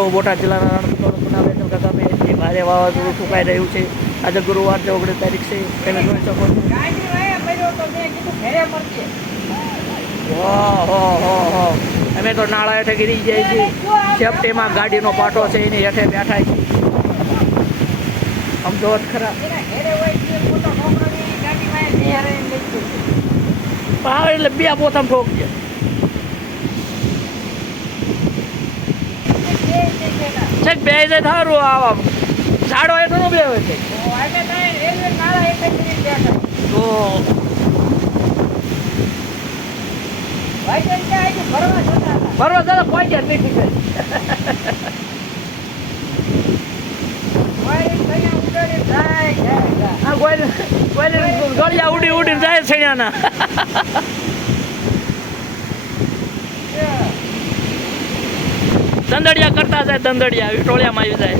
મિત્રો બોટાદ જિલ્લાના રણપુરના વેચલ ગામે જે ભારે વાવાઝોડું ફૂંકાઈ રહ્યું છે. આજે ગુરુવાર છે, 19 તારીખ છે. તમે જોઈ શકો છો. અમે તો નાળા હેઠે ગીરી જાય છે. સેફટીમાં ગાડીનો પાટો છે એની હેઠે બેઠા છે. આમ જો ખરા આવે એટલે બે પોતામ ઠોકજે. છે બે જાય થારું આવા ઝાડો એટલો નો બે હોય છે તો ફરવા દાદા પહોંચે નથી ગળિયા ઉડી ઉડીને જાય છેણ્યાના. દંદડિયા કરતા જાય, દંદડિયા વિટોળિયામાં આવી જાય.